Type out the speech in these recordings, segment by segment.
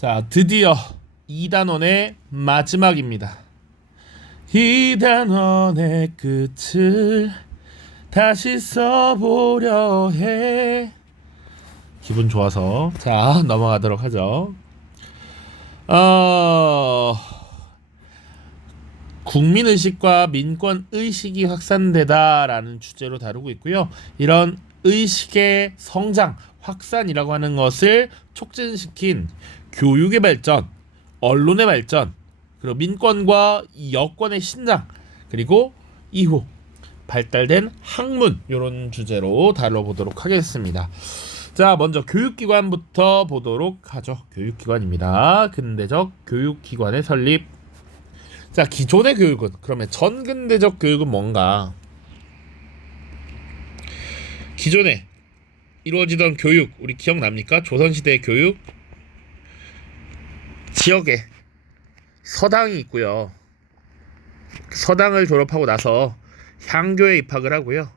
자, 드디어 2단원의 마지막입니다. 2단원의 끝을 다시 써보려 해. 기분 좋아서 자 넘어가도록 하죠. 국민의식과 민권의식이 확산되다라는 주제로 다루고 있고요. 이런 의식의 성장, 확산이라고 하는 것을 촉진시킨 교육의 발전, 언론의 발전, 그리고 민권과 여권의 신장, 그리고 이후 발달된 학문, 이런 주제로 다뤄보도록 하겠습니다. 자, 먼저 교육기관부터 보도록 하죠. 교육기관입니다. 근대적 교육기관의 설립. 자, 기존의 교육은, 그러면 전근대적 교육은 뭔가? 기존에 이루어지던 교육, 우리 기억납니까? 조선시대의 교육, 지역에 서당이 있고요. 서당을 졸업하고 나서 향교에 입학을 하고요.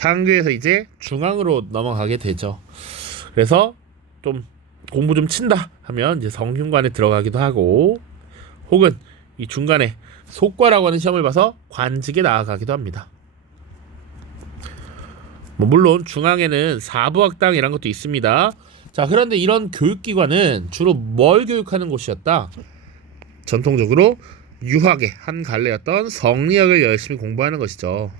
향교에서 이제 중앙으로 넘어가게 되죠. 그래서 좀 공부 좀 친다 하면 이제 성균관에 들어가기도 하고, 혹은 이 중간에 속과라고 하는 시험을 봐서 관직에 나아가기도 합니다. 물론 중앙에는 사부학당이란 것도 있습니다. 자, 그런데 이런 교육기관은 주로 뭘 교육하는 곳이었다? 전통적으로 유학의 한 갈래였던 성리학을 열심히 공부하는 것이죠.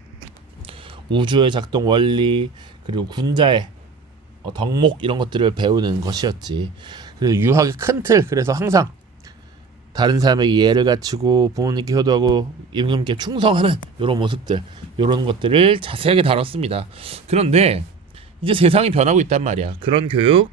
우주의 작동 원리, 그리고 군자의 덕목, 이런 것들을 배우는 것이었지. 그리고 유학의 큰 틀, 그래서 항상 다른 사람에게 예를 갖추고 부모님께 효도하고 임금께 충성하는 이런 모습들, 이런 것들을 자세하게 다뤘습니다. 그런데 이제 세상이 변하고 있단 말이야. 그런 교육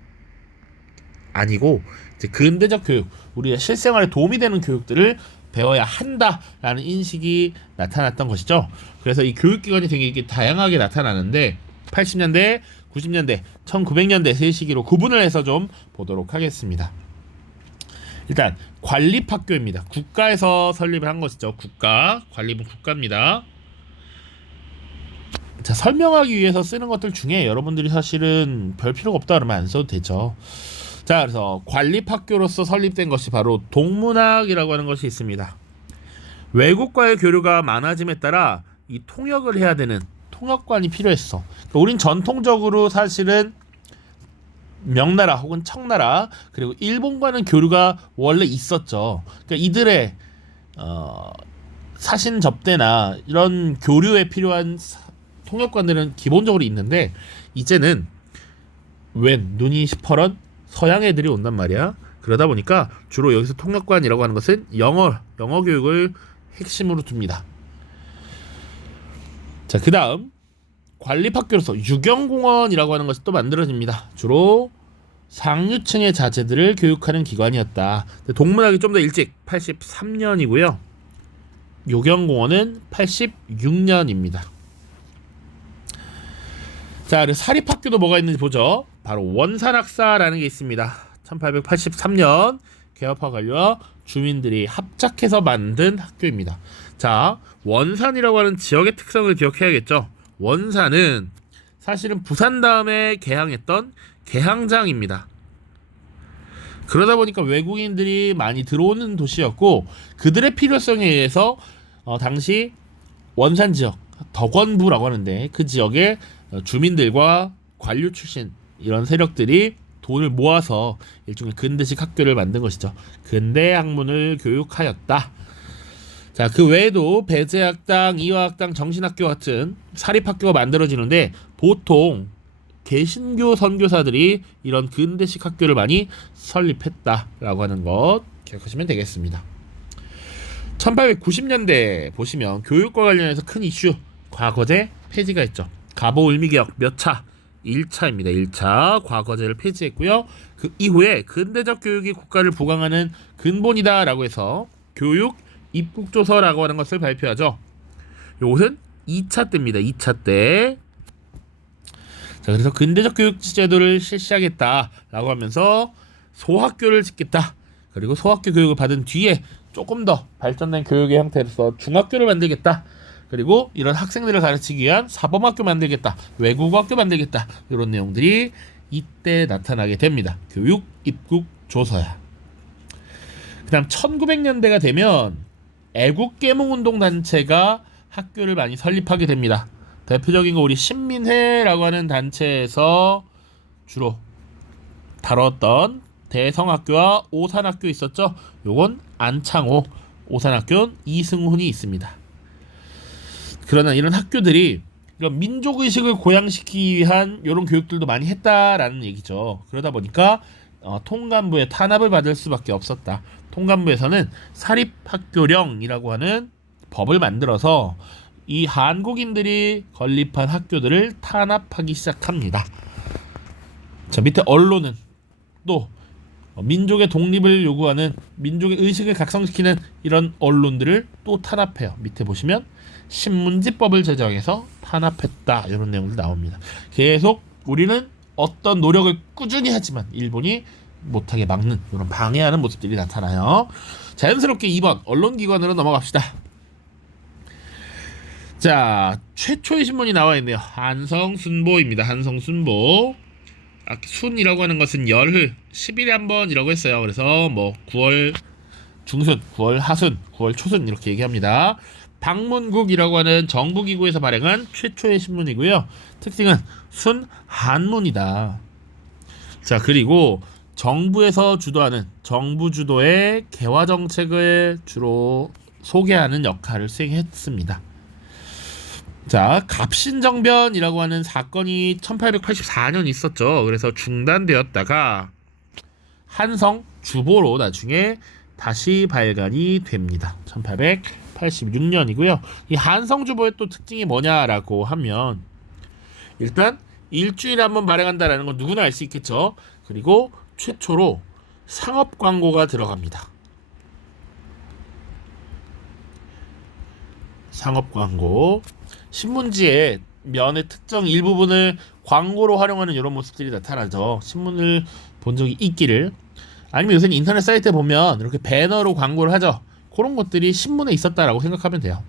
아니고 이제 근대적 교육, 우리의 실생활에 도움이 되는 교육들을 배워야 한다라는 인식이 나타났던 것이죠. 그래서 이 교육기관이 되게 다양하게 나타나는데 80년대, 90년대, 1900년대 세 시기로 구분을 해서 좀 보도록 하겠습니다. 일단 관립학교입니다. 국가에서 설립을 한 것이죠. 국가, 관립은 국가입니다. 자, 설명하기 위해서 쓰는 것들 중에 여러분들이 사실은 별 필요가 없다 그러면 안 써도 되죠. 자, 그래서 관립학교로서 설립된 것이 바로 동문학이라고 하는 것이 있습니다. 외국과의 교류가 많아짐에 따라 이 통역을 해야 되는 통역관이 필요했어. 그러니까 우린 전통적으로 사실은 명나라 혹은 청나라, 그리고 일본과는 교류가 원래 있었죠. 그러니까 이들의 사신 접대나 이런 교류에 필요한 통역관들은 기본적으로 있는데, 이제는 웬 눈이 시퍼런 서양 애들이 온단 말이야. 그러다 보니까 주로 여기서 통역관이라고 하는 것은 영어 교육을 핵심으로 둡니다. 자, 그 다음 관립학교로서 유경공원이라고 하는 것이 또 만들어집니다. 주로 상류층의 자제들을 교육하는 기관이었다. 동문학이 좀 더 일찍 83년이고요. 유경공원은 86년입니다. 자, 그리고 사립학교도 뭐가 있는지 보죠. 바로 원산학사라는 게 있습니다. 1883년 개업화 관료와 주민들이 합작해서 만든 학교입니다. 자, 원산이라고 하는 지역의 특성을 기억해야겠죠. 원산은 사실은 부산 다음에 개항했던 개항장입니다. 그러다 보니까 외국인들이 많이 들어오는 도시였고, 그들의 필요성에 의해서 당시 원산 지역, 덕원부라고 하는데 그 지역의 주민들과 관료 출신 이런 세력들이 돈을 모아서 일종의 근대식 학교를 만든 것이죠. 근대 학문을 교육하였다. 자, 그 외에도 배제학당, 이화학당, 정신학교 같은 사립학교가 만들어지는데, 보통 개신교 선교사들이 이런 근대식 학교를 많이 설립했다라고 하는 것 기억하시면 되겠습니다. 1890년대 보시면 교육과 관련해서 큰 이슈, 과거제 폐지가 있죠. 갑오을미개혁 몇 차? 1차입니다. 1차 과거제를 폐지했고요. 그 이후에 근대적 교육이 국가를 부강하는 근본이다라고 해서 교육 입국조서라고 하는 것을 발표하죠. 이것은 2차 때입니다. 2차 때. 자, 그래서 근대적 교육 제도를 실시하겠다라고 하면서 소학교를 짓겠다. 그리고 소학교 교육을 받은 뒤에 조금 더 발전된 교육의 형태로서 중학교를 만들겠다. 그리고 이런 학생들을 가르치기 위한 사범학교 만들겠다, 외국어학교 만들겠다, 이런 내용들이 이때 나타나게 됩니다. 교육 입국 조서야. 그다음 1900년대가 되면 애국 계몽 운동 단체가 학교를 많이 설립하게 됩니다. 대표적인 거 우리 신민회라고 하는 단체에서 주로 다뤘던 대성학교와 오산학교 있었죠. 요건 안창호, 오산학교는 이승훈이 있습니다. 그러나 이런 학교들이 이런 민족의식을 고양시키기 위한 이런 교육들도 많이 했다라는 얘기죠. 그러다 보니까 통감부의 탄압을 받을 수밖에 없었다. 통감부에서는 사립학교령이라고 하는 법을 만들어서 이 한국인들이 건립한 학교들을 탄압하기 시작합니다. 자, 밑에 언론은 또 민족의 독립을 요구하는, 민족의 의식을 각성시키는 이런 언론들을 또 탄압해요. 밑에 보시면 신문지법을 제정해서 탄압했다, 이런 내용들 나옵니다. 계속 우리는 어떤 노력을 꾸준히 하지만 일본이 못하게 막는, 이런 방해하는 모습들이 나타나요. 자연스럽게 2번 언론기관으로 넘어갑시다. 자, 최초의 신문이 나와 있네요. 한성순보입니다. 한성순보. 순이라고 하는 것은 열흘, 10일에 한 번이라고 했어요. 그래서 뭐 9월 중순, 9월 하순, 9월 초순 이렇게 얘기합니다. 방문국이라고 하는 정부기구에서 발행한 최초의 신문이고요. 특징은 순한문이다. 자, 그리고 정부에서 주도하는, 정부 주도의 개화 정책을 주로 소개하는 역할을 수행했습니다. 자, 갑신정변이라고 하는 사건이 1884년 있었죠. 그래서 중단되었다가 한성 주보로 나중에 다시 발간이 됩니다. 1886년이고요. 이 한성 주보의 또 특징이 뭐냐라고 하면, 일단 일주일에 한 번 발행한다라는 건 누구나 알 수 있겠죠. 그리고 최초로 상업 광고가 들어갑니다. 상업 광고. 신문지의 면의 특정 일부분을 광고로 활용하는 이런 모습들이 나타나죠. 신문을 본 적이 있기를, 아니면 요새는 인터넷 사이트에 보면 이렇게 배너로 광고를 하죠. 그런 것들이 신문에 있었다라고 생각하면 돼요.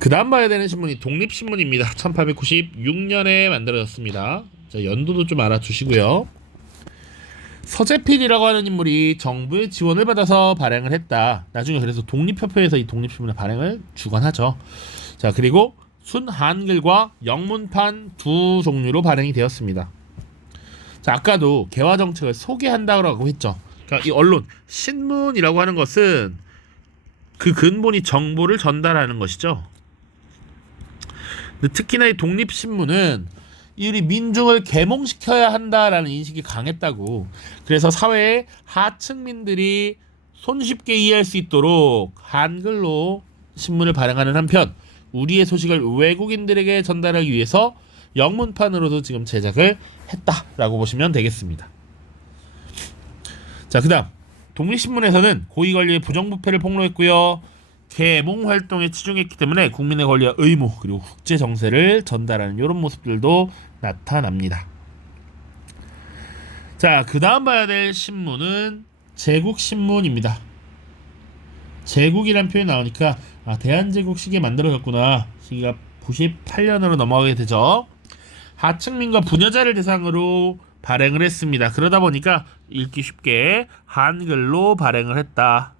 그 다음 봐야 되는 신문이 독립신문입니다. 1896년에 만들어졌습니다. 자, 연도도 좀 알아두시고요. 서재필이라고 하는 인물이 정부의 지원을 받아서 발행을 했다. 나중에 그래서 독립협회에서 이 독립신문의 발행을 주관하죠. 자, 그리고 순한글과 영문판 두 종류로 발행이 되었습니다. 자, 아까도 개화 정책을 소개한다고 했죠. 그러니까 이 언론, 신문이라고 하는 것은 그 근본이 정보를 전달하는 것이죠. 근데 특히나 이 독립신문은 우리 민중을 계몽시켜야 한다라는 인식이 강했다고. 그래서 사회의 하층민들이 손쉽게 이해할 수 있도록 한글로 신문을 발행하는 한편, 우리의 소식을 외국인들에게 전달하기 위해서 영문판으로도 지금 제작을 했다라고 보시면 되겠습니다. 자, 그 다음 독립신문에서는 고위관리의 부정부패를 폭로했고요. 계몽 활동에 치중했기 때문에 국민의 권리와 의무, 그리고 국제 정세를 전달하는 이런 모습들도 나타납니다. 자, 그 다음 봐야 될 신문은 제국신문입니다. 제국이란 표현이 나오니까 대한제국 시기에 만들어졌구나. 시기가 98년으로 넘어가게 되죠. 하층민과 부녀자를 대상으로 발행을 했습니다. 그러다 보니까 읽기 쉽게 한글로 발행을 했다.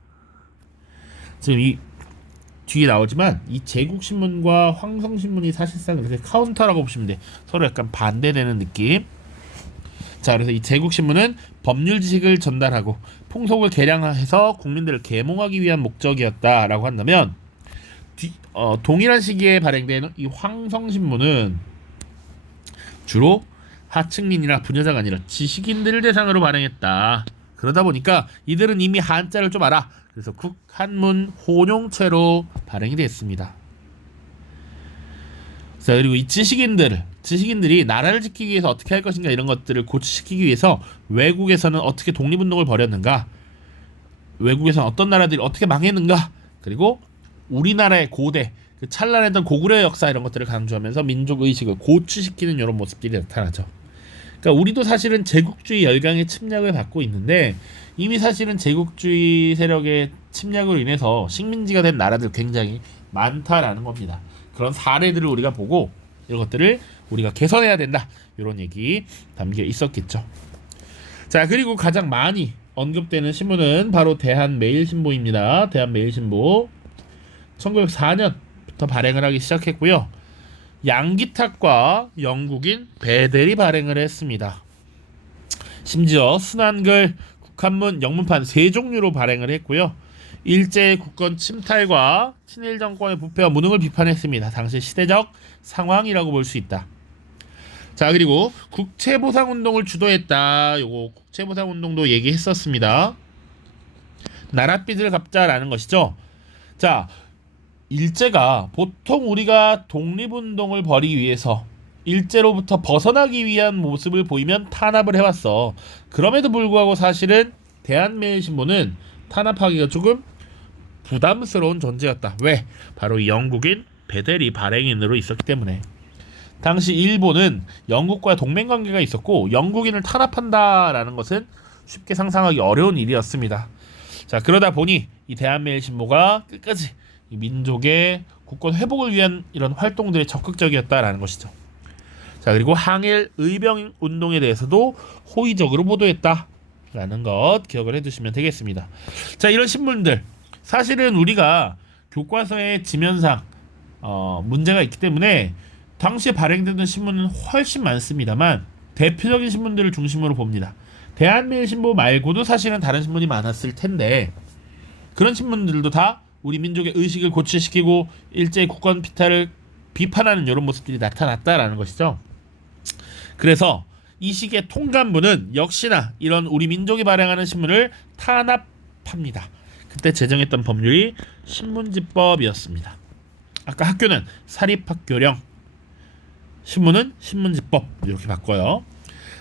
지금 이 뒤에 나오지만 이 제국신문과 황성신문이 사실상 이렇게 카운터라고 보시면 돼. 서로 약간 반대되는 느낌. 자, 그래서 이 제국신문은 법률 지식을 전달하고 풍속을 개량해서 국민들을 계몽하기 위한 목적이었다라고 한다면, 동일한 시기에 발행된 이 황성신문은 주로 하층민이나 부녀자가 아니라 지식인들을 대상으로 발행했다. 그러다 보니까 이들은 이미 한자를 좀 알아. 그래서 국한문 혼용체로 발행이 됐습니다. 자, 그리고 이 지식인들이 나라를 지키기 위해서 어떻게 할 것인가, 이런 것들을 고치시키기 위해서 외국에서는 어떻게 독립운동을 벌였는가, 외국에서는 어떤 나라들이 어떻게 망했는가, 그리고 우리나라의 고대, 그 찬란했던 고구려의 역사, 이런 것들을 강조하면서 민족의식을 고취시키는 이런 모습들이 나타나죠. 그러니까 우리도 사실은 제국주의 열강의 침략을 받고 있는데, 이미 사실은 제국주의 세력의 침략으로 인해서 식민지가 된 나라들 굉장히 많다라는 겁니다. 그런 사례들을 우리가 보고 이런 것들을 우리가 개선해야 된다, 이런 얘기 담겨 있었겠죠. 자, 그리고 가장 많이 언급되는 신문은 바로 대한매일신보입니다. 대한매일신보 1904년부터 발행을 하기 시작했고요. 양기탁과 영국인 베델이 발행을 했습니다. 심지어 순한글, 국한문, 영문판 세 종류로 발행을 했고요. 일제의 국권 침탈과 친일 정권의 부패와 무능을 비판했습니다. 당시 시대적 상황이라고 볼 수 있다. 자, 그리고 국채보상운동을 주도했다. 요거 국채보상운동도 얘기했었습니다. 나랏빚을 갚자라는 것이죠. 자, 일제가 보통 우리가 독립운동을 벌이기 위해서 일제로부터 벗어나기 위한 모습을 보이면 탄압을 해왔어. 그럼에도 불구하고 사실은 대한매일신보는 탄압하기가 조금 부담스러운 존재였다. 왜? 바로 이 영국인 베델이 발행인으로 있었기 때문에. 당시 일본은 영국과 동맹관계가 있었고 영국인을 탄압한다라는 것은 쉽게 상상하기 어려운 일이었습니다. 자, 그러다 보니 이 대한매일신보가 끝까지 이 민족의 국권 회복을 위한 이런 활동들에 적극적이었다라는 것이죠. 자, 그리고 항일 의병 운동에 대해서도 호의적으로 보도했다라는 것 기억을 해두시면 되겠습니다. 자, 이런 신문들 사실은 우리가 교과서의 지면상 문제가 있기 때문에 당시에 발행되던 신문은 훨씬 많습니다만 대표적인 신문들을 중심으로 봅니다. 대한매일신보 말고도 사실은 다른 신문이 많았을 텐데 그런 신문들도 다 우리 민족의 의식을 고취시키고 일제의 국권 피탈을 비판하는 이런 모습들이 나타났다라는 것이죠. 그래서 이 시기의 통감부는 역시나 이런 우리 민족이 발행하는 신문을 탄압합니다. 그때 제정했던 법률이 신문지법이었습니다. 아까 학교는 사립학교령, 신문은 신문지법 이렇게 바꿔요.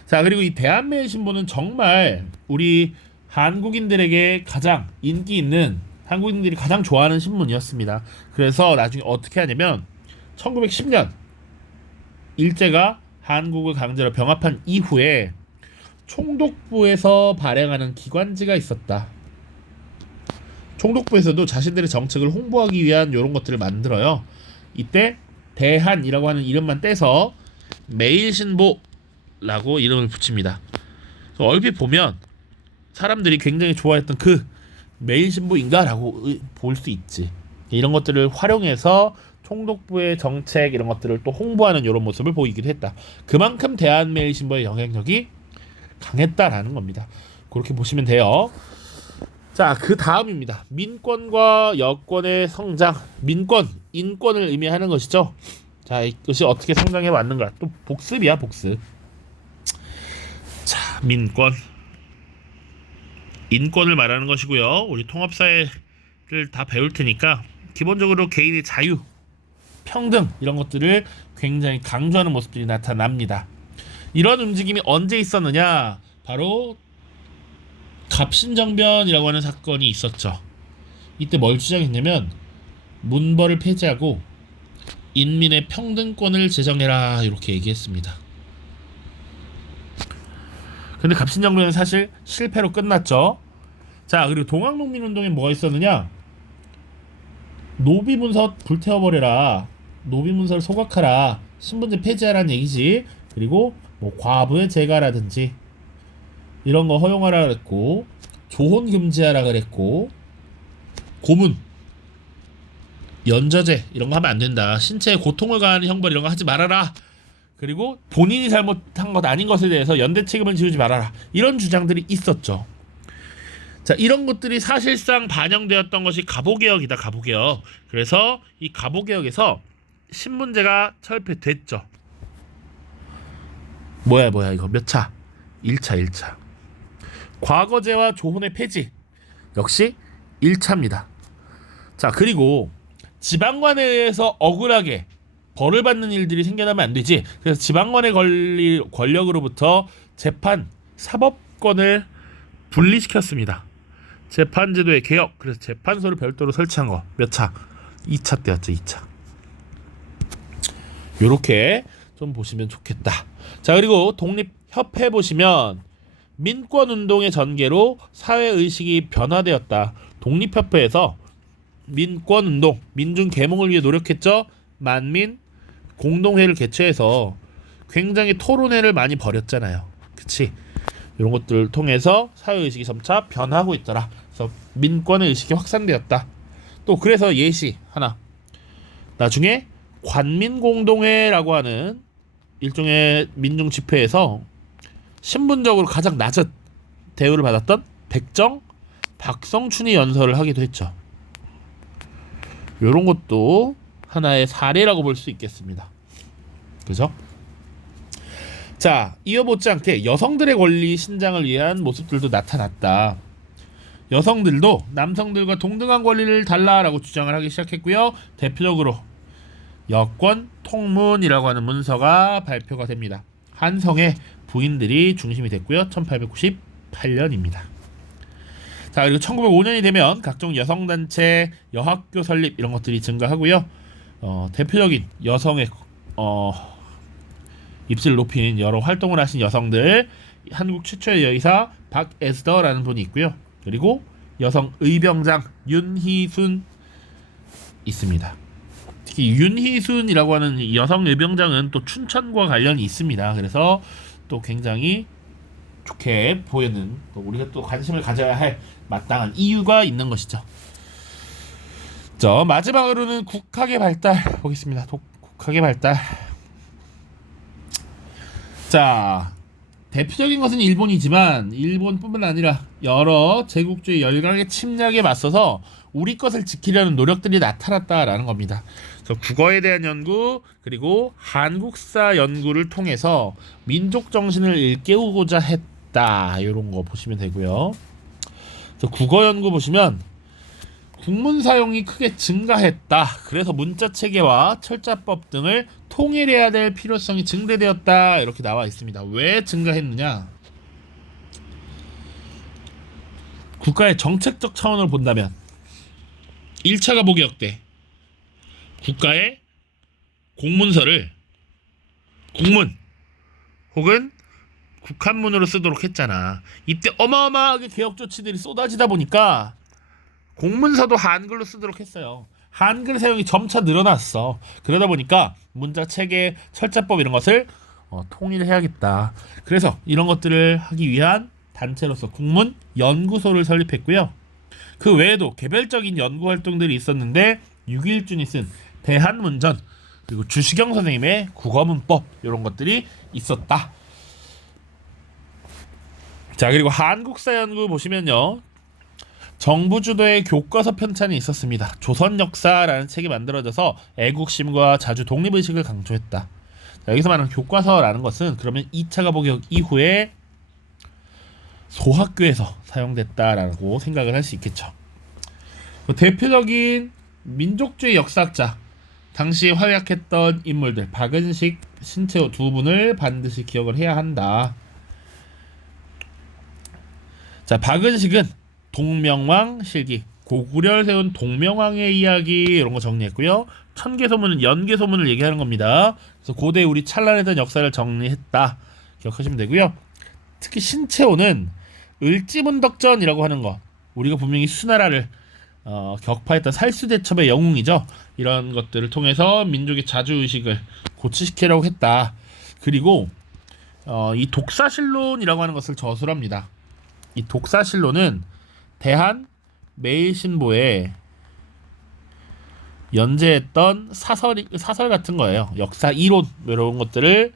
자, 그리고 이 대한매일신보는 정말 우리 한국인들에게 가장 인기 있는, 한국인들이 가장 좋아하는 신문이었습니다. 그래서 나중에 어떻게 하냐면 1910년 일제가 한국을 강제로 병합한 이후에 총독부에서 발행하는 기관지가 있었다. 총독부에서도 자신들의 정책을 홍보하기 위한 이런 것들을 만들어요. 이때 대한이라고 하는 이름만 떼서 매일신보라고 이름을 붙입니다. 얼핏 보면 사람들이 굉장히 좋아했던 그 매일신보인가라고 볼 수 있지. 이런 것들을 활용해서 총독부의 정책 이런 것들을 또 홍보하는 이런 모습을 보이기도 했다. 그만큼 대한매일신보의 영향력이 강했다라는 겁니다. 그렇게 보시면 돼요. 자, 그 다음입니다. 민권과 여권의 성장. 민권, 인권을 의미하는 것이죠. 자, 이것이 어떻게 성장해 왔는가. 또 복습이야, 복습. 자, 민권, 인권을 말하는 것이고요. 우리 통합사회를 다 배울 테니까 기본적으로 개인의 자유, 평등 이런 것들을 굉장히 강조하는 모습들이 나타납니다. 이런 움직임이 언제 있었느냐? 바로 갑신정변이라고 하는 사건이 있었죠. 이때 뭘 주장했냐면 문벌을 폐지하고 인민의 평등권을 제정해라 이렇게 얘기했습니다. 근데 갑신정변은 사실 실패로 끝났죠. 자, 그리고 동학농민운동에 뭐가 있었느냐? 노비문서 불태워버려라, 노비문서를 소각하라, 신분제 폐지하라는 얘기지. 그리고 뭐 과부의 재가라든지 이런 거 허용하라 그랬고, 조혼 금지하라 그랬고, 고문, 연저제 이런 거 하면 안 된다, 신체에 고통을 가하는 형벌 이런 거 하지 말아라, 그리고 본인이 잘못한 것 아닌 것에 대해서 연대 책임을 지우지 말아라, 이런 주장들이 있었죠. 자, 이런 것들이 사실상 반영되었던 것이 갑오개혁이다, 갑오개혁. 그래서 이 갑오개혁에서 신문제가 철폐됐죠. 뭐야 이거 몇 차? 1차. 과거제와 조혼의 폐지 역시 1차입니다. 자, 그리고 지방관에 의해서 억울하게 벌을 받는 일들이 생겨나면 안 되지. 그래서 지방관의 권력으로부터 재판, 사법권을 분리시켰습니다. 재판제도의 개혁, 그래서 재판소를 별도로 설치한 거 몇 차? 2차 때였죠. 2차. 요렇게 좀 보시면 좋겠다. 자, 그리고 독립협회 보시면 민권운동의 전개로 사회의식이 변화되었다. 독립협회에서 민권운동, 민중계몽을 위해 노력했죠. 만민 공동회를 개최해서 굉장히 토론회를 많이 벌였잖아요. 그치? 이런 것들을 통해서 사회의식이 점차 변하고 있더라. 그래서 민권의 의식이 확산되었다. 또 그래서 예시 하나, 나중에 관민공동회라고 하는 일종의 민중집회에서 신분적으로 가장 낮은 대우를 받았던 백정, 박성춘이 연설을 하기도 했죠. 이런 것도 하나의 사례라고 볼 수 있겠습니다. 그죠? 자, 이어 못지않게 여성들의 권리 신장을 위한 모습들도 나타났다. 여성들도 남성들과 동등한 권리를 달라라고 주장을 하기 시작했고요. 대표적으로 여권 통문이라고 하는 문서가 발표가 됩니다. 한성의 부인들이 중심이 됐고요. 1898년입니다. 자, 그리고 1905년이 되면 각종 여성단체, 여학교 설립 이런 것들이 증가하고요. 대표적인 여성의 입지를 높인 여러 활동을 하신 여성들, 한국 최초의 여의사 박에스더라는 분이 있고요. 그리고 여성 의병장 윤희순 있습니다. 특히 윤희순이라고 하는 이 여성 의병장은 또 춘천과 관련이 있습니다. 그래서 또 굉장히 좋게 보이는, 또 우리가 또 관심을 가져야 할 마땅한 이유가 있는 것이죠. 자, 마지막으로는 국학의 발달 보겠습니다. 국학의 발달. 자, 대표적인 것은 일본이지만 일본뿐만 아니라 여러 제국주의 열강의 침략에 맞서서 우리 것을 지키려는 노력들이 나타났다라는 겁니다. 그래서 국어에 대한 연구, 그리고 한국사 연구를 통해서 민족 정신을 일깨우고자 했다. 이런 거 보시면 되고요. 그래서 국어 연구 보시면 국문 사용이 크게 증가했다. 그래서 문자 체계와 철자법 등을 통일해야 될 필요성이 증대되었다. 이렇게 나와 있습니다. 왜 증가했느냐? 국가의 정책적 차원을 본다면 1차 가보개혁 때 국가의 공문서를 국문 혹은 국한문으로 쓰도록 했잖아. 이때 어마어마하게 개혁 조치들이 쏟아지다 보니까 공문서도 한글로 쓰도록 했어요. 한글 사용이 점차 늘어났어. 그러다 보니까 문자 체계, 철자법 이런 것을 통일해야겠다. 그래서 이런 것들을 하기 위한 단체로서 국문 연구소를 설립했고요. 그 외에도 개별적인 연구 활동들이 있었는데 유기일준이 쓴 대한문전, 그리고 주시경 선생님의 국어문법 이런 것들이 있었다. 자, 그리고 한국사 연구 보시면요, 정부 주도의 교과서 편찬이 있었습니다. 조선 역사라는 책이 만들어져서 애국심과 자주 독립의식을 강조했다. 자, 여기서 말하는 교과서라는 것은 그러면 2차 가보개혁 이후에 소학교에서 사용됐다라고 생각을 할 수 있겠죠. 대표적인 민족주의 역사학자, 당시에 활약했던 인물들 박은식, 신채호 두 분을 반드시 기억을 해야 한다. 자, 박은식은 동명왕 실기, 고구려를 세운 동명왕의 이야기 이런 거 정리했고요. 천개소문은 연개소문을 얘기하는 겁니다. 그래서 고대 우리 찬란했던 역사를 정리했다. 기억하시면 되고요. 특히 신채호는 을지문덕전이라고 하는 거, 우리가 분명히 수나라를 격파했던 살수대첩의 영웅이죠. 이런 것들을 통해서 민족의 자주의식을 고취시키려고 했다. 그리고 이 독사실론이라고 하는 것을 저술합니다. 이 독사실론은 대한 매일신보에 연재했던 사설 같은 거예요. 역사 이론 이런 것들을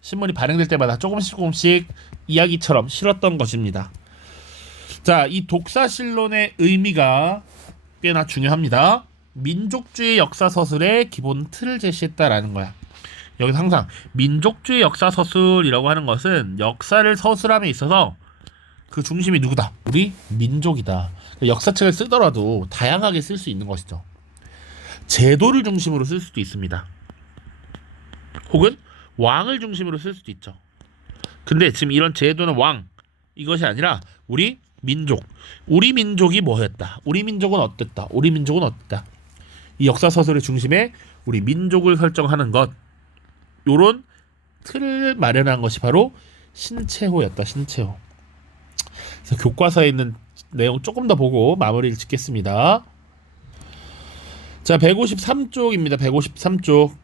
신문이 발행될 때마다 조금씩 이야기처럼 실었던 것입니다. 자, 이 독사실론의 의미가 꽤나 중요합니다. 민족주의 역사 서술의 기본 틀을 제시했다라는 거야. 여기서 항상 민족주의 역사 서술이라고 하는 것은 역사를 서술함에 있어서 그 중심이 누구다? 우리 민족이다. 역사책을 쓰더라도 다양하게 쓸 수 있는 것이죠. 제도를 중심으로 쓸 수도 있습니다. 혹은 왕을 중심으로 쓸 수도 있죠. 근데 지금 이런 제도는 왕, 이것이 아니라 우리 민족, 우리 민족이 뭐였다, 우리 민족은 어땠다, 우리 민족은 어땠다. 이 역사 서술의 중심에 우리 민족을 설정하는 것, 요런 틀을 마련한 것이 바로 신채호였다. 신채호. 그래서 교과서에 있는 내용 조금 더 보고 마무리를 짓겠습니다. 자, 153쪽입니다. 153쪽.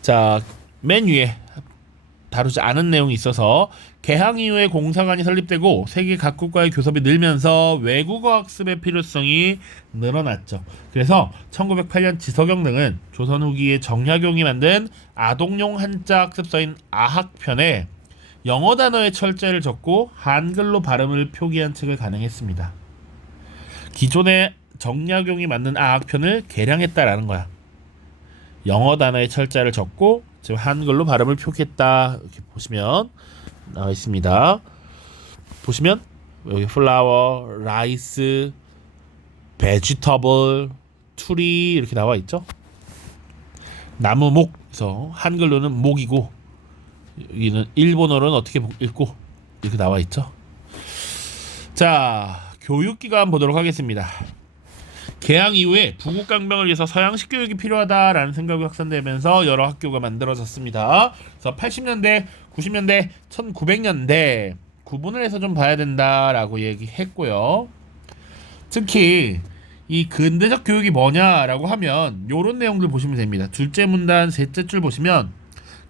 자, 맨 위에 다루지 않은 내용이 있어서 개항 이후에 공사관이 설립되고 세계 각국과의 교섭이 늘면서 외국어 학습의 필요성이 늘어났죠. 그래서 1908년 지석영 등은 조선 후기에 정약용이 만든 아동용 한자 학습서인 아학편에 영어 단어의 철자를 적고 한글로 발음을 표기한 책을 가능했습니다. 기존의 정약용이 만든 아학편을 개량했다라는 거야. 영어 단어의 철자를 적고 지금 한글로 발음을 표기했다. 이렇게 보시면 나와 있습니다. 보시면 여기 플라워, 라이스, 베지터블, 트리 이렇게 나와 있죠. 나무 목에서 한글로는 목이고 여기는 일본어로는 어떻게 읽고 이렇게 나와 있죠. 자, 교육기관 보도록 하겠습니다. 개항 이후에 부국강병을 위해서 서양식 교육이 필요하다라는 생각이 확산되면서 여러 학교가 만들어졌습니다. 그래서 80년대, 90년대, 1900년대 구분을 해서 좀 봐야 된다라고 얘기했고요. 특히 이 근대적 교육이 뭐냐라고 하면 요런 내용들 보시면 됩니다. 둘째 문단, 셋째 줄 보시면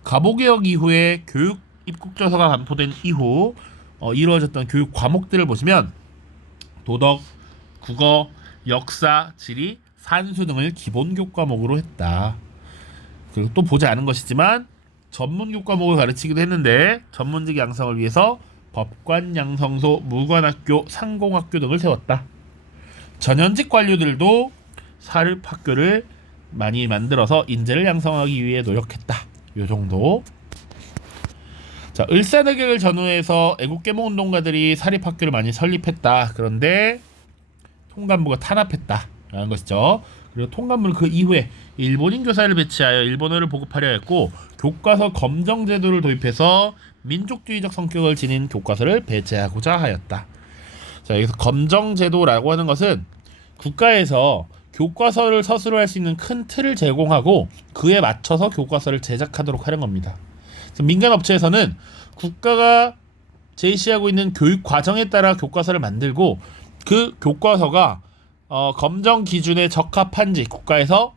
갑오개혁 이후에 교육 입국조서가 반포된 이후 이루어졌던 교육 과목들을 보시면 도덕, 국어, 역사, 지리, 산수 등을 기본 교과목으로 했다. 그리고 또 보지 않은 것이지만 전문 교과목을 가르치기도 했는데 전문직 양성을 위해서 법관 양성소, 무관학교, 상공학교 등을 세웠다. 전현직 관료들도 사립학교를 많이 만들어서 인재를 양성하기 위해 노력했다. 요 정도. 자, 을사대격을 전후해서 애국개몽운동가들이 사립학교를 많이 설립했다. 그런데 통감부가 탄압했다라는 것이죠. 그리고 통감부는 그 이후에 일본인 교사를 배치하여 일본어를 보급하려 했고 교과서 검정 제도를 도입해서 민족주의적 성격을 지닌 교과서를 배제하고자 하였다. 자, 여기서 검정 제도라고 하는 것은 국가에서 교과서를 서술을 할 수 있는 큰 틀을 제공하고 그에 맞춰서 교과서를 제작하도록 하는 겁니다. 민간 업체에서는 국가가 제시하고 있는 교육 과정에 따라 교과서를 만들고 그 교과서가 검정 기준에 적합한지 국가에서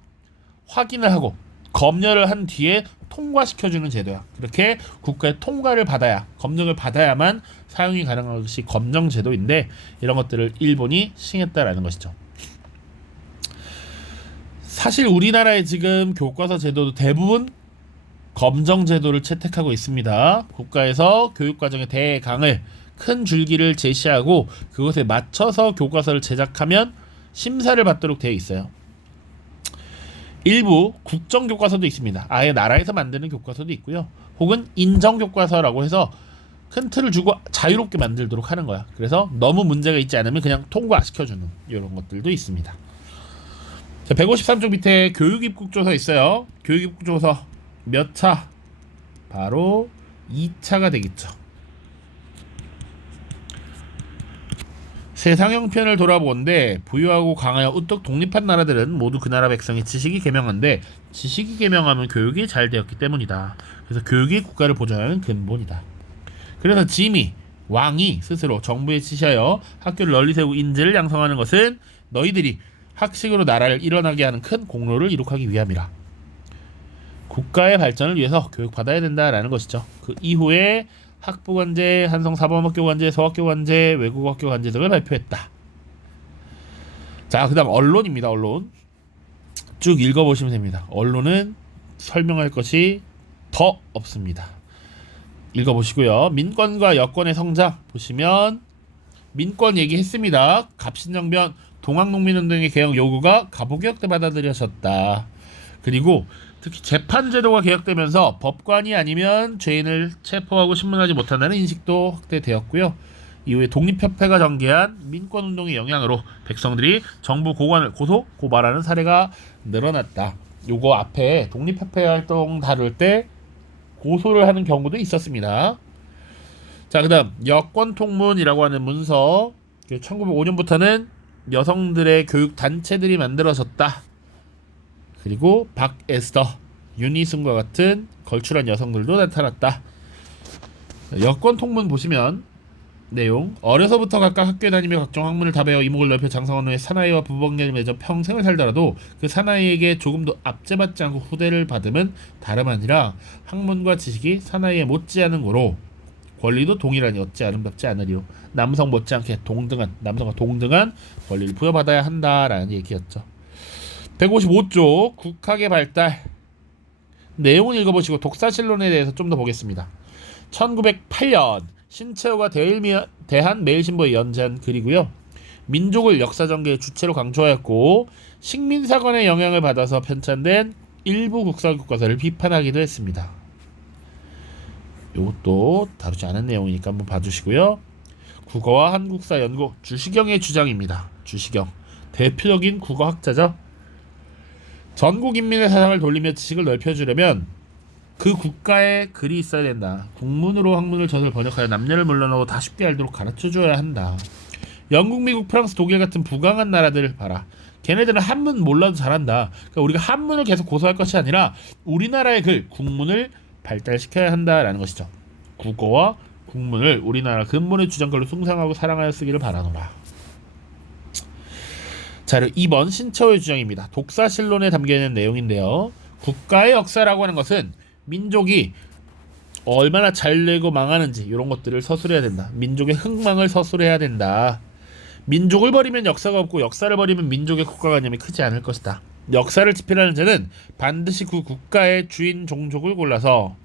확인을 하고 검열을 한 뒤에 통과시켜주는 제도야. 그렇게 국가의 통과를 받아야, 검증을 받아야만 사용이 가능한 것이 검정 제도인데 이런 것들을 일본이 시행했다라는 것이죠. 사실 우리나라의 지금 교과서 제도도 대부분 검정 제도를 채택하고 있습니다. 국가에서 교육과정의 대강을 큰 줄기를 제시하고 그것에 맞춰서 교과서를 제작하면 심사를 받도록 되어 있어요. 일부 국정교과서도 있습니다. 아예 나라에서 만드는 교과서도 있고요. 혹은 인정교과서라고 해서 큰 틀을 주고 자유롭게 만들도록 하는 거야. 그래서 너무 문제가 있지 않으면 그냥 통과시켜주는 이런 것들도 있습니다. 자, 153쪽 밑에 교육입국조서 있어요. 교육입국조서 몇 차? 바로 2차가 되겠죠. 세상 형편을 돌아보는데 부유하고 강하여 우뚝 독립한 나라들은 모두 그 나라 백성이 지식이 계명한데 지식이 계명하면 교육이 잘 되었기 때문이다. 그래서 교육이 국가를 보존하는 근본이다. 그래서 짐이 왕이 스스로 정부에 지시하여 학교를 널리 세우고 인재를 양성하는 것은 너희들이 학식으로 나라를 일어나게 하는 큰 공로를 이룩하기 위함이라. 국가의 발전을 위해서 교육받아야 된다라는 것이죠. 그 이후에 학부관제, 한성사범학교관제, 서학교관제, 외국어학교관제 등을 발표했다. 자, 그 다음 언론입니다. 언론 쭉 읽어보시면 됩니다. 언론은 설명할 것이 더 없습니다. 읽어보시고요. 민권과 여권의 성장 보시면 민권 얘기했습니다. 갑신정변, 동학농민운동의 개혁 요구가 갑오개혁 때 받아들여졌다. 그리고 특히 재판제도가 개혁되면서 법관이 아니면 죄인을 체포하고 신문하지 못한다는 인식도 확대되었고요. 이후에 독립협회가 전개한 민권운동의 영향으로 백성들이 정부 고관을 고소, 고발하는 사례가 늘어났다. 요거 앞에 독립협회 활동 다룰 때 고소를 하는 경우도 있었습니다. 자, 그 다음 여권통문이라고 하는 문서 1905년부터는 여성들의 교육단체들이 만들어졌다. 그리고 박에스더, 유니슨과 같은 걸출한 여성들도 나타났다. 여권 통문 보시면 내용. 어려서부터 각각 학교에 다니며 각종 학문을 다 배워 이목을 넓혀 장성한 후에 사나이와 부부관계를 맺어 평생을 살더라도 그 사나이에게 조금도 압제받지 않고 후대를 받음은 다름 아니라 학문과 지식이 사나이에 못지않은 고로 권리도 동일하니 어찌 아름답지 않으리요. 남성 못지않게 동등한, 남성과 동등한 권리를 부여받아야 한다라는 얘기였죠. 155조 국학의 발달. 내용을 읽어보시고 독사실론에 대해서 좀 더 보겠습니다. 1908년 신채호가 대한매일신보에 연재한 글이고요. 민족을 역사전개의 주체로 강조하였고 식민사관의 영향을 받아서 편찬된 일부 국사교과서를 비판하기도 했습니다. 이것도 다루지 않은 내용이니까 한번 봐주시고요. 국어와 한국사 연구 주시경의 주장입니다. 주시경 대표적인 국어학자죠. 전국 인민의 사상을 돌리며 지식을 넓혀주려면 그 국가에 글이 있어야 된다. 국문으로 학문을 전을 번역하여 남녀를 물러나고 다 쉽게 알도록 가르쳐줘야 한다. 영국, 미국, 프랑스, 독일 같은 부강한 나라들을 봐라. 걔네들은 한문 몰라도 잘한다. 그러니까 우리가 한문을 계속 고수할 것이 아니라 우리나라의 글, 국문을 발달시켜야 한다라는 것이죠. 국어와 국문을 우리나라 근본의 주장글로 숭상하고 사랑하여 쓰기를 바라노라. 자, 2번 신채호의 주장입니다. 독사실론에 담겨있는 내용인데요. 국가의 역사라고 하는 것은 민족이 얼마나 잘 되고 망하는지 이런 것들을 서술해야 된다. 민족의 흥망을 서술해야 된다. 민족을 버리면 역사가 없고 역사를 버리면 민족의 국가관념이 크지 않을 것이다. 역사를 집필하는 자는 반드시 그 국가의 주인 종족을 골라서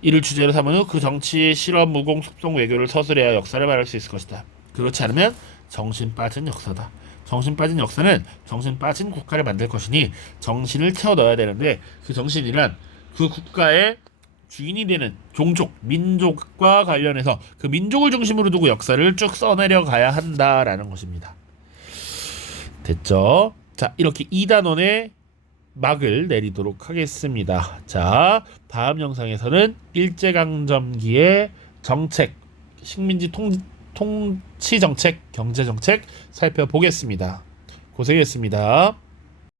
이를 주제로 삼은 후 그 정치의 실험, 무공, 숙송, 외교를 서술해야 역사를 말할 수 있을 것이다. 그렇지 않으면 정신 빠진 역사다. 정신 빠진 역사는 정신 빠진 국가를 만들 것이니 정신을 채워 넣어야 되는데 그 정신이란 그 국가의 주인이 되는 종족, 민족과 관련해서 그 민족을 중심으로 두고 역사를 쭉 써내려 가야 한다라는 것입니다. 됐죠? 자, 이렇게 2단원의 막을 내리도록 하겠습니다. 자, 다음 영상에서는 일제강점기의 정책, 식민지 통치 정책, 경제 정책 살펴보겠습니다. 고생했습니다.